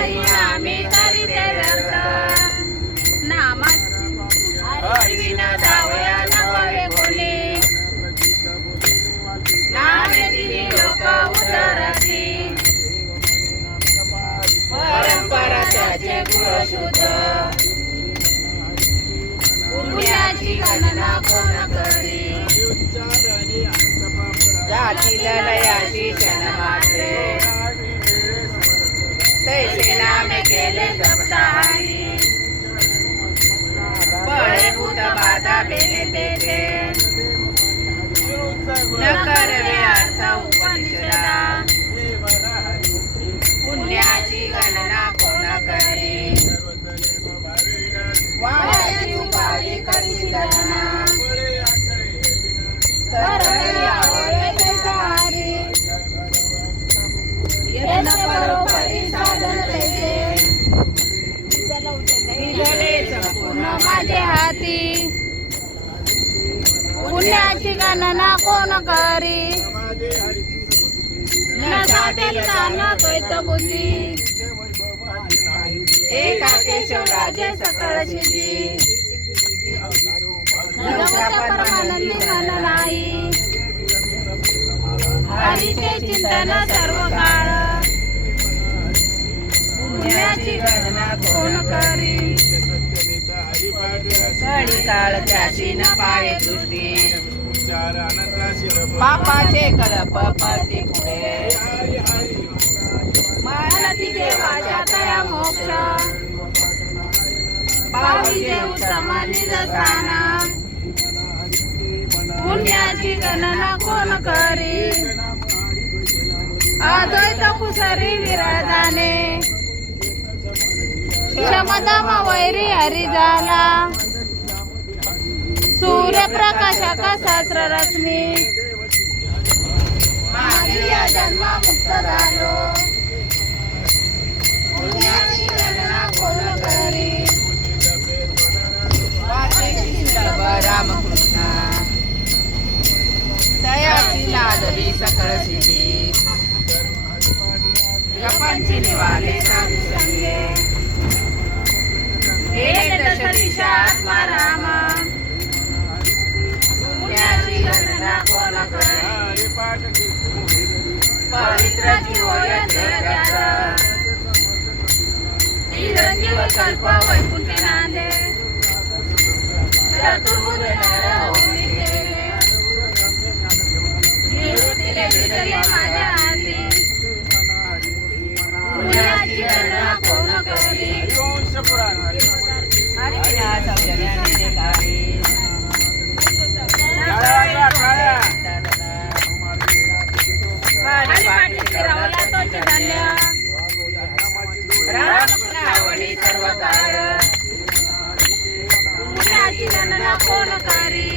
काही नामे करीते व्यर्थ नामात कोणी. लोक उतरती. परंपरा त्याचे पुण्याची गणना कोण करी? क्षण मात्रे तैसे नामे केले जपताही बळे भूत बाधा बेले देते न करवे अर्थ उपनिषदा पुण्याची गणना कोण करे वायाची उपाधी करी गणना करणे आवडे तैसा यत्न परोपरी साधन माझे हाती पुण्याची गणना कोण करी एका केशवराजे सकळ सिद्धी परमानंदी मन नाही. हरीचे चिंतन सर्व कोण करी कळी काळ त्याची न पाळे दृष्टी. पापाचे कलप पडते पुढे. मानती देवाच्या तया मोक्ष. पाविजे उत्तम निज स्थाना. पुण्याची गणना कोण करी? अद्वैत कुसरी विरदाने ಕ್ಷಮಧಾಮ ವೈರಿ ಹರಿದಾನ ಸೂರ್ಯಪ್ರಕಾಶಕ ಸಹಸ್ರರಶ್ಮಿ ಜನ್ಮ ಮುಕ್ತದಾರು ರಾಮಕೃಷ್ಣ ದಯಾಶೀಲಾದವಿ ಸಕಲ ಸಿರಿ ಪ್ರಪಂಚ ನಿವಾಲೆ ಸಾಧು ಸಂಗೇ हे दश राम पुण्याची गणना कोण करी पवित्राची होय त्याचा कल्प नांदे चतुर्भुज पुण्याची गणना कोण करी